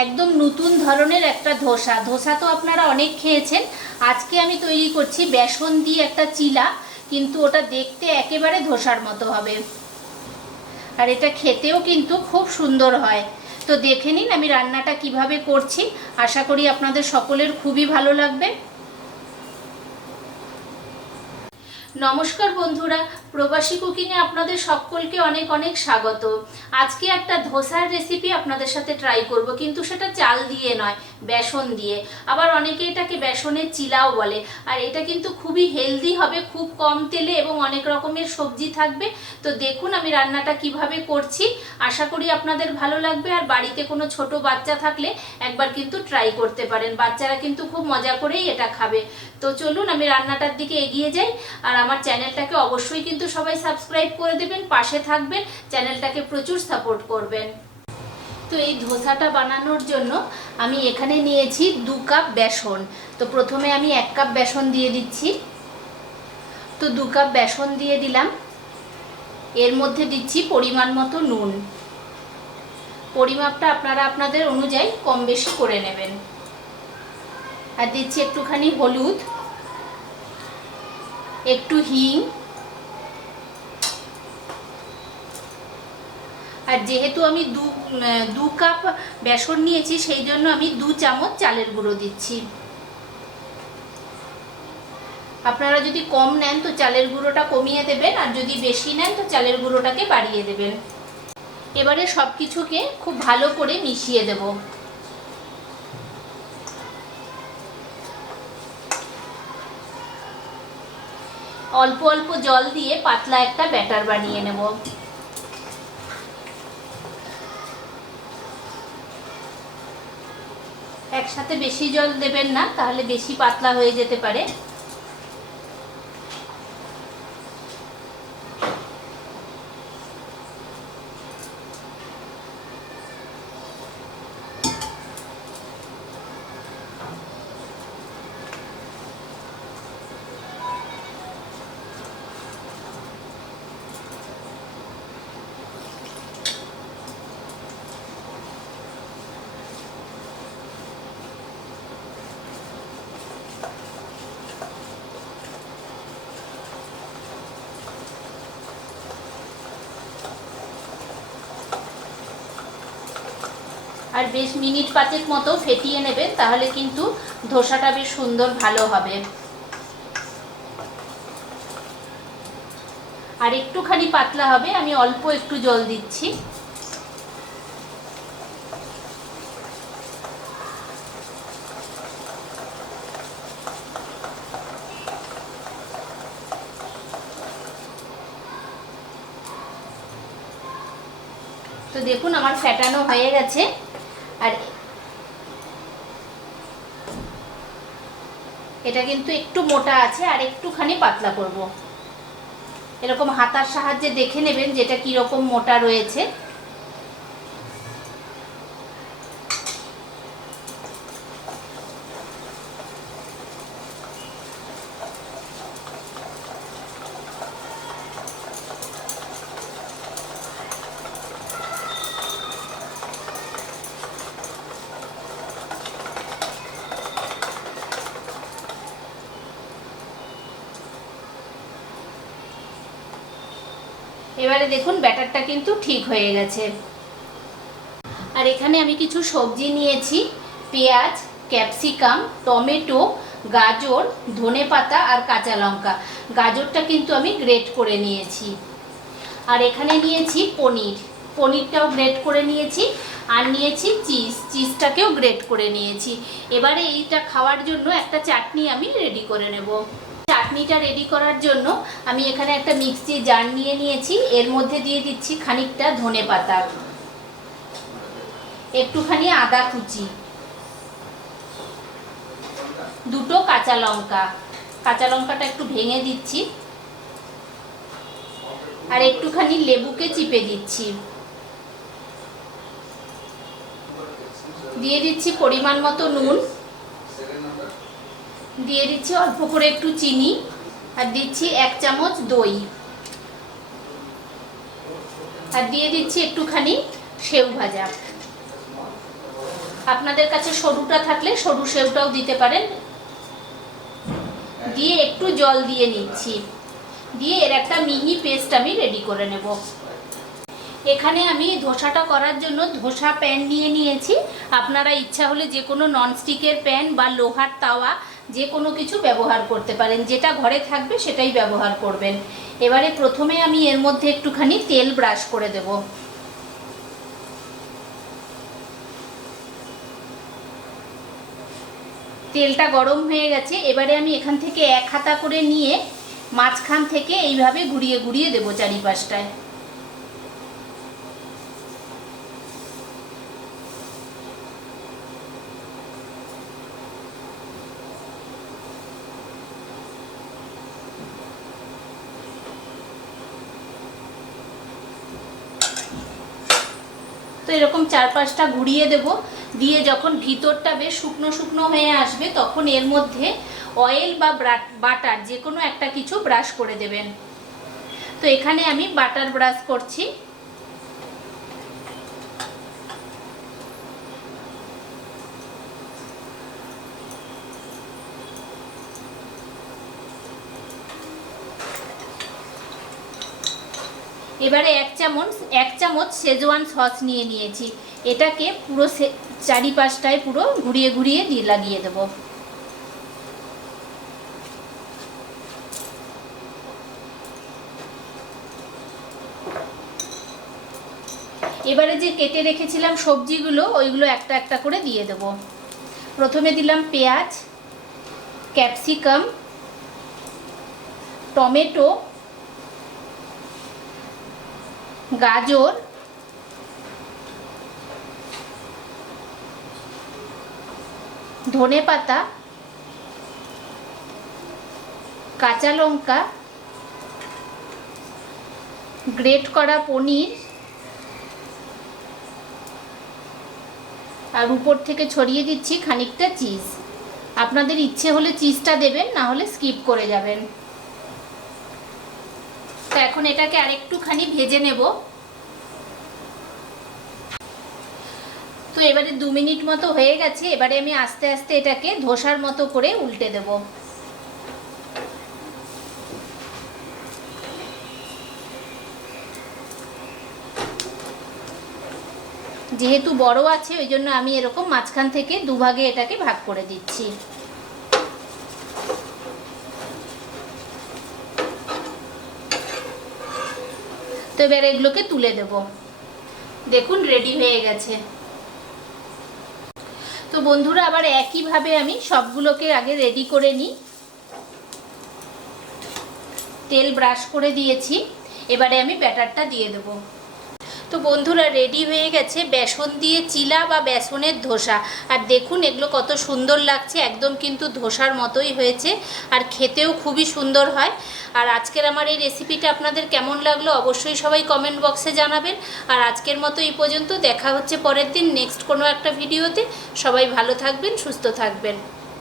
একদম নতুন ধরনের একটা ধোসা। ধোসা তো আপনারা অনেক খেয়েছেন। আজকে আমি তৈরি করছি বেসন দিয়ে একটা চিলা, কিন্তু ওটা দেখতে একেবারে ধোসার মতো হবে, আর এটা খেতেও কিন্তু খুব সুন্দর হয়। তো দেখে নিন আমি রান্নাটা কিভাবে করছি। আশা করি আপনাদের সকলের খুবই ভালো লাগবে। নমস্কার বন্ধুরা, প্রবাসী কুকিংয়ে আপনাদের সকলকে অনেক অনেক স্বাগত। আজকে একটা ধোসার রেসিপি আপনাদের সাথে ট্রাই করব, কিন্তু সেটা চাল দিয়ে নয়, বেসন দিয়ে। আবার অনেকে এটাকে বেসনের চিলাও বলে। আর এটা কিন্তু খুবই হেলদি হবে, খুব কম তেলে এবং অনেক রকমের সবজি থাকবে। তো দেখুন আমি রান্নাটা কিভাবে করছি। আশা করি আপনাদের ভালো লাগবে। আর বাড়িতে কোনো ছোট বাচ্চা থাকলে একবার কিন্তু ট্রাই করতে পারেন, বাচ্চারা কিন্তু খুব মজা করেই এটা খাবে। তো চলুন আমি রান্নাটার দিকে এগিয়ে যাই। আর আমার চ্যানেলটাকে অবশ্যই কিন্তু সবাই সাবস্ক্রাইব করে দেবেন, পাশে থাকবেন, চ্যানেলটাকে প্রচুর সাপোর্ট করবেন। তো এই ধোসাটা বানানোর জন্য আমি এখানে নিয়েছি 2 কাপ বেসন। তো প্রথমে আমি 1 কাপ বেসন দিয়ে দিচ্ছি। তো 2 কাপ বেসন দিয়ে দিলাম। এর মধ্যে দিচ্ছি পরিমাণ মতো নুন। পরিমাপটা আপনারা আপনাদের অনুযায়ী কম বেশি করে নেবেন। আর দিচ্ছি একটুখানি হলুদ, একটু হিং, আর যেহেতু আমি দু কাপ বেসন নিয়েছি সেই জন্য আমি 2 চামচ চালের গুঁড়ো দিচ্ছি। আপনারা যদি কম নেন তো চালের গুঁড়োটা কমিয়ে দেবেন, আর যদি বেশি নেন তো চালের গুঁড়োটাকে বাড়িয়ে দেবেন। এবারে সব কিছুকে খুব ভালো করে মিশিয়ে দেব। অল্প অল্প জল দিয়ে পাতলা একটা ব্যাটার বানিয়ে নেব। একসাথে বেশি জল দেবেন না, তাহলে বেশি পাতলা হয়ে যেতে পারে। আর বেশ মিনিট 5 মতো ফেটিয়ে নেবেন, তাহলে কিন্তু ধোসাটা বেশ সুন্দর ভালো হবে। আর একটুখানি পাতলা হবে, আমি অল্প একটু জল দিচ্ছি। তো দেখুন আমার ফেটানো হয়ে গেছে। আর এটা কিন্তু একটু মোটা আছে, আর একটুখানি পাতলা করব। এরকম হাতার সাহায্যে দেখে নেবেন যেটা কিরকম মোটা রয়েছে। এবারে দেখুন ব্যাটারটা কিন্তু ঠিক হয়ে গেছে। আর এখানে আমি কিছু সবজি নিয়েছি, পেঁয়াজ, ক্যাপসিকাম, টমেটো, গাজর, ধনেপাতা আর কাঁচা লঙ্কা। গাজরটা কিন্তু আমি গ্রেট করে নিয়েছি। আর এখানে নিয়েছি পনির, পনিরটাও গ্রেট করে নিয়েছি। আর নিয়েছি চিজটাকেও গ্রেট করে নিয়েছি। এবারে এইটা খাওয়ার জন্য একটা চাটনি আমি রেডি করে নেব। চাটনিটা রেডি করার জন্য আমি এখানে একটা মিক্সি জার নিয়ে নিয়েছি। এর মধ্যে দিয়ে দিচ্ছি খানিকটা ধনেপাতা, একটুখানি আদা কুচি, 2টো কাঁচা লঙ্কা, কাঁচা লঙ্কাটা একটু ভেঙে দিচ্ছি, আর একটুখানি লেবুকে চিপে দিচ্ছি। দিয়ে দিচ্ছি পরিমাণ মতো নুন, দিয়ে দিচ্ছি অল্প করে একটু চিনি, আর দিচ্ছি 1 চামচ দই, আর দিয়ে দিচ্ছি একটুখানি সেউ ভাজা। আপনাদের কাছে সরুটা থাকলে সরু সেউটাও দিতে পারেন। দিয়ে একটু জল দিয়ে নিচ্ছি, দিয়ে এর একটা মিহি পেস্ট আমি রেডি করে নেব। এখানে আমি ধোসাটা করার জন্য ধোসা প্যান নিয়ে নিয়েছি। আপনারা ইচ্ছা হলে যে কোনো ননস্টিকের প্যান বা লোহার তাওয়া যে কোনো কিছু ব্যবহার করতে পারেন, যেটা ঘরে থাকবে সেটাই ব্যবহার করবেন। এবারে প্রথমে আমি এর মধ্যে একটুখানি তেল ব্রাশ করে দেব। তেলটা গরম হয়ে গেছে। এবারে আমি এখান থেকে এক হাতা করে নিয়ে মাঝখান থেকে এইভাবে ঘুরিয়ে ঘুরিয়ে দেবো চারিপাশটায়। তো এরকম 4-5টা ঘুরিয়ে দেব। দিয়ে যখন ভিতরটা বেশ শুকনো শুকনো হয়ে আসবে তখন এর মধ্যে অয়েল বা বাটার যে কোনো একটা কিছু ব্রাশ করে দেবেন। তো এখানে আমি বাটার ব্রাশ করছি। এবারে এক চামচ শেজওয়ান সস নিয়ে নিয়েছি। এটাকে পুরো চারিপাশটায় পুরো ঘুরিয়ে ঘুরিয়ে লাগিয়ে দেব। এবারে যে কেটে রেখেছিলাম সবজিগুলো ওইগুলো একটা একটা করে দিয়ে দেব। প্রথমে দিলাম পেঁয়াজ, ক্যাপসিকাম, টমেটো, গাজর, ধনেপাতা, কাঁচা লঙ্কা, গ্রেট করা পনির, আর উপর থেকে ছড়িয়ে দিচ্ছি খানিকটা চিজ। আপনাদের ইচ্ছে হলে চিজটা দেবেন, না হলে স্কিপ করে যাবেন। তো এখন এটাকে আরেকটুখানি ভেজে নেব। তো এবারে 2 মিনিট মতো হয়ে গেছে। এবারে আমি আস্তে আস্তে এটাকে ধোসার মতো করে উল্টে দেব। যেহেতু বড় আছে ওই জন্য আমি এরকম মাঝখান থেকে দুভাগে এটাকে ভাগ করে দিচ্ছি। তো এবার এগুলোকে তুলে দেব। দেখুন রেডি হয়ে গেছে। তো বন্ধুরা আবার একইভাবে আমি সবগুলোকে আগে রেডি করে নিই। তেল ব্রাশ করে দিয়েছি। এবারে আমি ব্যাটারটা দিয়ে দেব। তো বন্ধুরা রেডি হয়ে গেছে বেসন দিয়ে চিলা বা বেসনের ধোসা। আর দেখুন এগুলো কত সুন্দর লাগছে, একদম কিন্তু ধোসার মতোই হয়েছে আর খেতেও খুবই সুন্দর হয়। আর আজকের আমার এই রেসিপিটা আপনাদের কেমন লাগলো অবশ্যই সবাই কমেন্ট বক্সে জানাবেন। আর আজকের মতো এই পর্যন্ত, দেখা হচ্ছে পরের দিন নেক্সট কোনো একটা ভিডিওতে। সবাই ভালো থাকবেন, সুস্থ থাকবেন।